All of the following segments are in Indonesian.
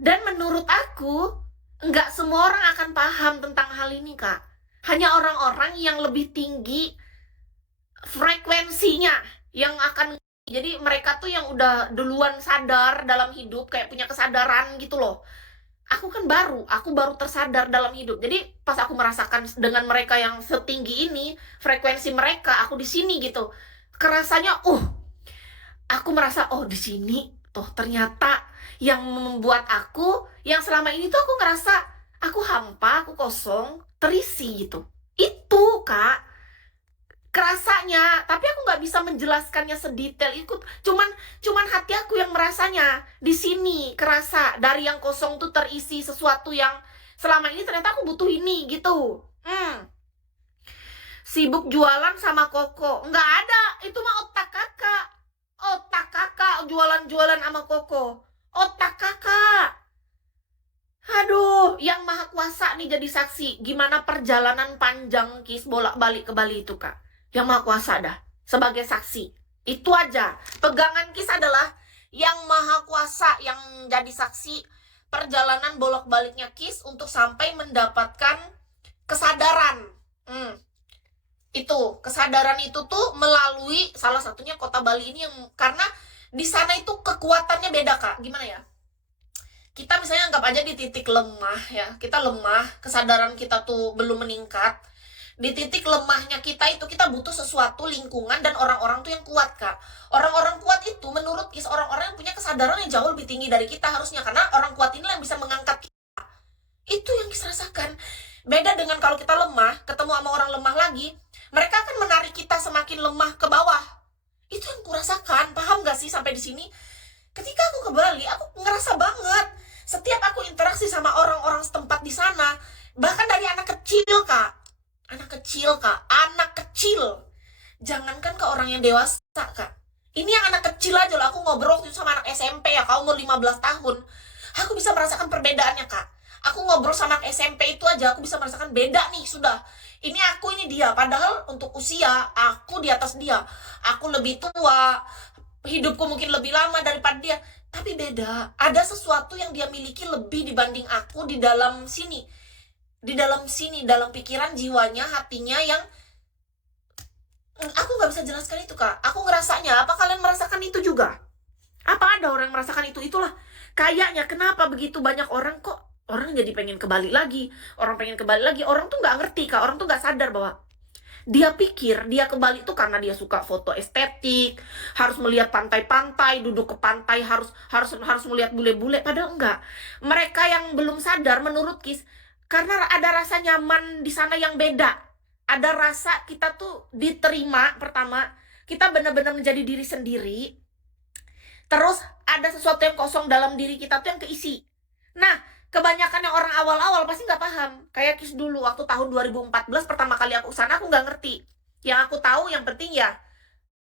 Dan menurut aku, nggak semua orang akan paham tentang hal ini, Kak. Hanya orang-orang yang lebih tinggi frekuensinya yang akan, jadi mereka tuh yang udah duluan sadar dalam hidup, kayak punya kesadaran gitu loh. Aku baru tersadar dalam hidup. Jadi pas aku merasakan dengan mereka yang setinggi ini, frekuensi mereka, aku di sini gitu. Kerasanya, aku merasa, oh di sini tuh ternyata yang membuat aku, yang selama ini tuh aku ngerasa aku hampa, aku kosong, terisi gitu. Itu, Kak, kerasanya, tapi aku nggak bisa menjelaskannya sedetail itu. Cuman hati aku yang merasanya di sini kerasa dari yang kosong tuh terisi sesuatu yang selama ini ternyata aku butuh ini gitu. Sibuk jualan sama Koko, nggak ada, itu mah otak kakak jualan-jualan sama Koko, otak kakak. Aduh, yang maha kuasa nih jadi saksi gimana perjalanan panjang Kis bolak-balik ke Bali itu, Kak. Yang maha kuasa dah sebagai saksi. Itu aja. Pegangan Kis adalah yang maha kuasa yang jadi saksi perjalanan bolak-baliknya Kis untuk sampai mendapatkan kesadaran. Hmm, itu kesadaran itu tuh melalui salah satunya kota Bali ini, yang karena di sana itu kekuatannya beda, Kak. Gimana ya? Kita misalnya anggap aja di titik lemah ya, kita lemah, kesadaran kita tuh belum meningkat. Di titik lemahnya kita itu kita butuh sesuatu lingkungan dan orang-orang tuh yang kuat, Kak. Orang-orang kuat itu menurut Kis orang-orang yang punya kesadaran yang jauh lebih tinggi dari kita harusnya, karena orang kuat inilah yang bisa mengangkat kita. Itu yang Kis rasakan. Beda dengan kalau kita lemah ketemu sama orang lemah lagi, mereka akan menarik kita semakin lemah ke bawah. Itu yang kurasakan. Paham gak sih sampai di sini? Ketika aku ke Bali, aku ngerasa banget. Setiap aku interaksi sama orang-orang setempat di sana, bahkan dari anak kecil, Kak. Anak kecil, Kak. Anak kecil. Jangankan ke orang yang dewasa, Kak. Ini yang anak kecil aja loh. Aku ngobrol waktu itu sama anak SMP ya, kau umur 15 tahun. Aku bisa merasakan perbedaannya, Kak. Aku ngobrol sama anak SMP itu aja, aku bisa merasakan beda nih, sudah. Ini aku, ini dia. Padahal untuk usia, aku di atas dia. Aku lebih tua, hidupku mungkin lebih lama daripada dia, tapi beda. Ada sesuatu yang dia miliki lebih dibanding aku di dalam sini, dalam pikiran, jiwanya, hatinya, yang aku nggak bisa jelaskan itu, Kak. Aku ngerasanya. Apa kalian merasakan itu juga? Apa ada orang yang merasakan itu? Itulah kayaknya kenapa begitu banyak orang, kok orang jadi pengen ke Bali lagi, orang pengen ke Bali lagi. Orang tuh nggak ngerti, Kak. Orang tuh nggak sadar bahwa dia pikir dia ke Bali itu karena dia suka foto estetik, harus melihat pantai-pantai, duduk ke pantai, harus harus harus melihat bule-bule. Padahal enggak. Mereka yang belum sadar menurut Kis, karena ada rasa nyaman di sana yang beda. Ada rasa kita tuh diterima pertama, kita benar-benar menjadi diri sendiri. Terus ada sesuatu yang kosong dalam diri kita tuh yang keisi. Nah, kebanyakan yang orang awal-awal pasti nggak paham. Kayak Kis dulu waktu tahun 2014 pertama kali aku sana, aku nggak ngerti. Yang aku tahu yang penting ya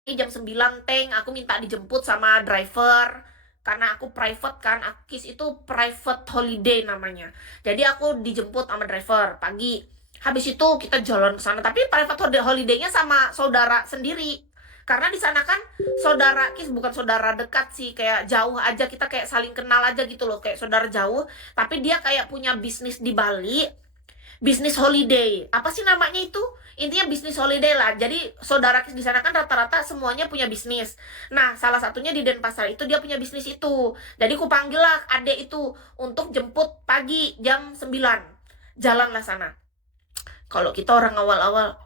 jam 9 teng aku minta dijemput sama driver, karena aku private kan. Kis itu private holiday namanya. Jadi aku dijemput sama driver pagi. Habis itu kita jalan ke sana, tapi private holiday-nya sama saudara sendiri. Karena di sana kan saudara Kis bukan saudara dekat sih, kayak jauh aja, kita kayak saling kenal aja gitu loh, kayak saudara jauh. Tapi dia kayak punya bisnis di Bali, bisnis holiday. Apa sih namanya itu? Intinya bisnis holiday lah. Jadi saudara Kis di sana kan rata-rata semuanya punya bisnis. Nah, salah satunya di Denpasar itu dia punya bisnis itu. Jadi aku panggil lah adek itu untuk jemput pagi jam 9. Jalanlah sana. Kalau kita orang awal-awal,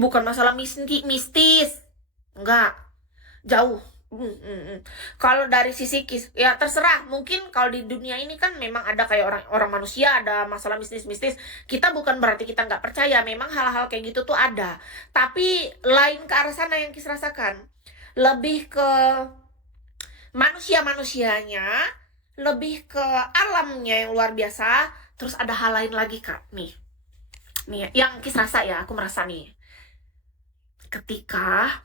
bukan masalah mistis. Enggak, jauh. Kalau dari sisi Kis, ya terserah. Mungkin kalau di dunia ini kan memang ada kayak orang manusia ada masalah mistis-mistis. Kita bukan berarti kita nggak percaya. Memang hal-hal kayak gitu tuh ada. Tapi lain ke arah sana yang Kis rasakan. Lebih ke manusia-manusianya, lebih ke alamnya yang luar biasa. Terus ada hal lain lagi, Kak. Nih yang Kis rasa ya, aku merasa nih. Ketika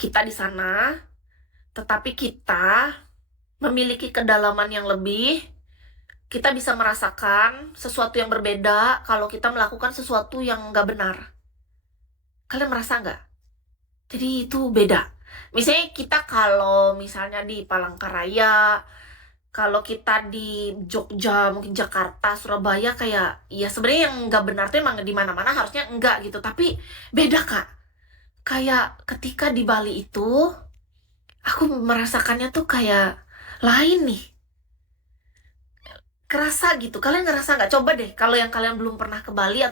kita di sana, tetapi kita memiliki kedalaman yang lebih, kita bisa merasakan sesuatu yang berbeda kalau kita melakukan sesuatu yang nggak benar. Kalian merasa nggak? Jadi itu beda. Misalnya kita kalau misalnya di Palangkaraya, Kalau kita di Jogja, mungkin Jakarta, Surabaya, kayak ya sebenarnya yang nggak benar tuh emang di mana-mana harusnya enggak gitu. Tapi beda Kak. Kayak ketika di Bali itu, aku merasakannya tuh kayak lain nih. Kerasa gitu. Kalian ngerasa nggak? Coba deh, kalau yang kalian belum pernah ke Bali atau